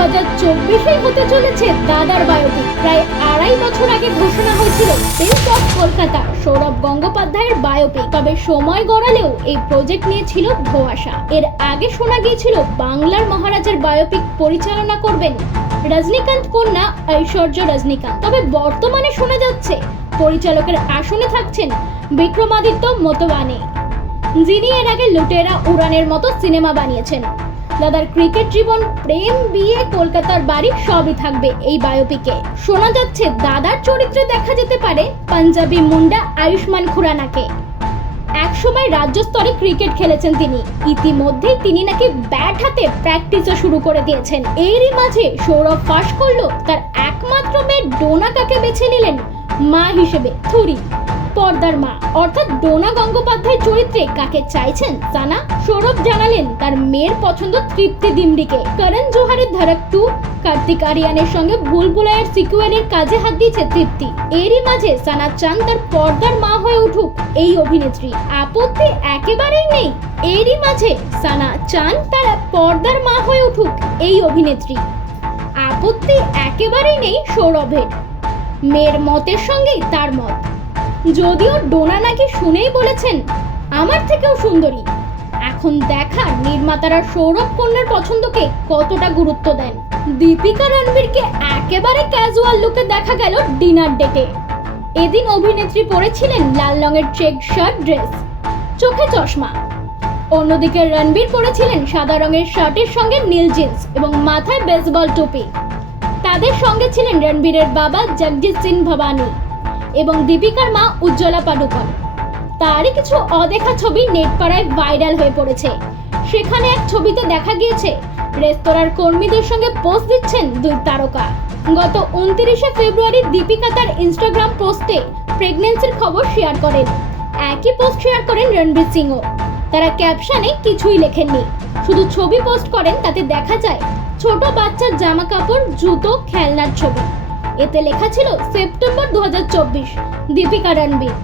হাজার চব্বিশেই হতে চলেছে দাদার বায়োপিক। প্রায় আড়াই বছর আগে ঘোষণা হয়েছিল প্রিন্স অফ কলকাতা সৌরভ গঙ্গোপাধ্যায়ের বায়োপিক। তবে সময় গড়ালেও এই প্রজেক্ট নিয়ে ছিল এর আগে শোনা গিয়েছিল, বাংলার মহারাজের বায়োপিক পরিচালনা করবেন রজনীকান্ত কন্যা, ঐশ্বর্য রজনীকান্ত। তবে বর্তমানে শোনা যাচ্ছে, পরিচালকের আসনে থাকছেন বিক্রমাদিত্য মোতবানে যিনি এর আগে লুটেরা উড়ানের মতো সিনেমা বানিয়েছেন। দাদার ক্রিকেট জীবন, প্রেম, বিয়ে, কলকাতার বাড়ি সবই থাকবে এই বায়োপিকে। শোনা যাচ্ছে, দাদার চরিত্রে দেখা যেতে পারে পাঞ্জাবি মুন্ডা আয়ুষ্মান খুরানাকে। একসময় রাজ্য স্তরে ক্রিকেট খেলেছেন তিনি। ইতিমধ্যেই তিনি নাকি ব্যাট হাতে প্র্যাকটিসও শুরু করে দিয়েছেন। এরই মাঝে সৌরভ ফাঁস করল, তার একমাত্র মেয়ে ডোনাকাকে বেছে নিলেন মা হিসেবে, থুরি। পর্দার মা। অর্থাৎ ডোনা গঙ্গোপাধ্যায় চরিত্রে কাকে চাইছেন জানা? সৌরভ জানালেন তার মেয়ের পছন্দ তৃপ্তি দিমডিকে করণ জোহারের ধারাক টু, কার্তিক আরিয়ানের সঙ্গে ভুলভুলাইয়ের সিকুয়েলের কাজে হাত দিয়েছে তৃপ্তি। এরই মাঝে সানা চান তার পর্দার মা হয়ে উঠুক এই অভিনেত্রী। আপত্তি একেবারেই নেই। এরই মাঝে সানা চান তার পর্দার মা হয়ে উঠুক এই অভিনেত্রী। আপত্তি একেবারেই নেই সৌরভের। মেয়ের মতের সঙ্গেই তার মত। যদিও ডোনা নাকি শুনেই বলেছেন আমার থেকেও সুন্দরী। এখন দেখার নির্মাতারা সৌরভ কন্যার পছন্দকে কতটা গুরুত্ব দেন। দীপিকা রণবীরকে একেবারে ক্যাজুয়াল লুকে দেখা গেল ডিনার ডেটে এদিন অভিনেত্রী পরেছিলেন লাল রঙের চেক শার্ট ড্রেস চোখে চশমা। অন্যদিকে রণবীর পরেছিলেন সাদা রঙের শার্টের সঙ্গে নীল জিন্স এবং মাথায় বেসবল টুপি। তাদের সঙ্গে ছিলেন রণবীরের বাবা জগজিৎ সিং ভবানী। এবং দীপিকার মা উজ্জ্বলা পাডুকন। তারই কিছু অদেখা ছবি নেট নেটপাড়ায় ভাইরাল হয়ে পড়েছে। সেখানে এক ছবিতে দেখা গিয়েছে, রেস্তোরাঁর কর্মীদের সঙ্গে পোস্ট দিচ্ছেন দুই তারকা। গত উনত্রিশে ফেব্রুয়ারি দীপিকা তার ইনস্টাগ্রাম পোস্টে প্রেগন্যান্সির খবর শেয়ার করেন। একই পোস্ট শেয়ার করেন রণবীর সিংও। তারা ক্যাপশনে কিছুই লেখেননি। শুধু ছবি পোস্ট করেন, তাতে দেখা যায়, ছোট বাচ্চার জামা কাপড় জুতো, খেলনার ছবি। এতে লেখা ছিল সেপ্টেম্বর দু দীপিকা রণবীর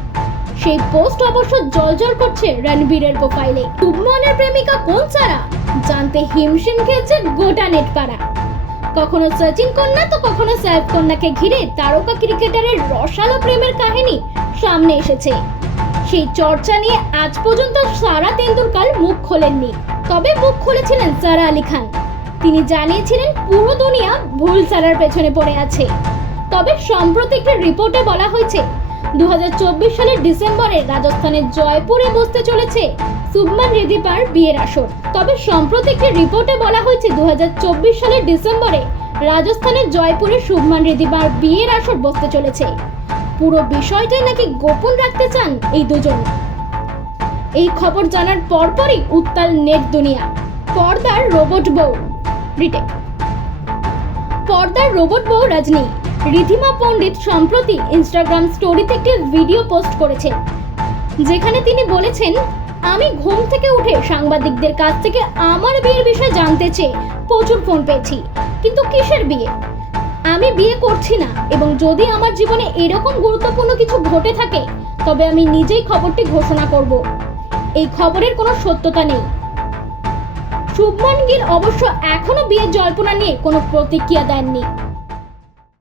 সেই পোস্ট অবশ্য জলজল করছে রণবীরের প্রোফাইলে। শুভমনের প্রেমিকা কোন সারা? জানতে হিমশিম খেয়েছে গোটা নেট পাড়া কখনো সচিন কন্যা, তো কখনো সাহেব কন্যাকে ঘিরে তারকা ক্রিকেটারের রসালো প্রেমের কাহিনী সামনে এসেছে। সেই চর্চা নিয়ে আজ পর্যন্ত সারা তেন্ডুলকার মুখ খোলেননি। তবে মুখ খুলেছিলেন সারা আলী খান। তিনি জানিয়েছিলেন পুরো দুনিয়া ভুল সারার পেছনে পড়ে আছে। তবে সম্প্রতি একটি রিপোর্টে বলা হয়েছে দু হাজার চব্বিশ সালের ডিসেম্বরে রাজস্থানের জয়পুরে বসতে চলেছে শুভমান রিদিপার বিয়ের আসর। তবে সম্প্রতি একটি রিপোর্টে বলা হয়েছে দু হাজার চব্বিশ সালের ডিসেম্বরে রাজস্থানের জয়পুরে শুভমান রিদিপার বিয়ের আসর বসতে চলেছে। পুরো বিষয়টাই নাকি গোপন রাখতে চান এই দুজন। এই খবর জানার পরপরই উত্তাল নেট দুনিয়া, পর্দার রোবট বউ রিটেক পর্দার রোবট বউ রজনী। রিধিমা পণ্ডিত সম্প্রতি ইনস্টাগ্রাম স্টোরিতে একটি ভিডিও পোস্ট করেছেন, যেখানে তিনি বলেছেন, আমি ঘুম থেকে উঠে সাংবাদিকদের কাছ থেকে আমার বিয়ের বিষয়ে জানতে চেয়ে প্রচুর ফোন পেয়েছি, কিন্তু কিসের বিয়ে? আমি বিয়ে করছি না, এবং যদি আমার জীবনে এরকম গুরুত্বপূর্ণ কিছু ঘটে থাকে, তবে আমি নিজেই খবরটি ঘোষণা করব। এই খবরের কোনো সত্যতা নেই। শুভমান গিল অবশ্য এখনও বিয়ের জল্পনা নিয়ে কোনো প্রতিক্রিয়া দেননি।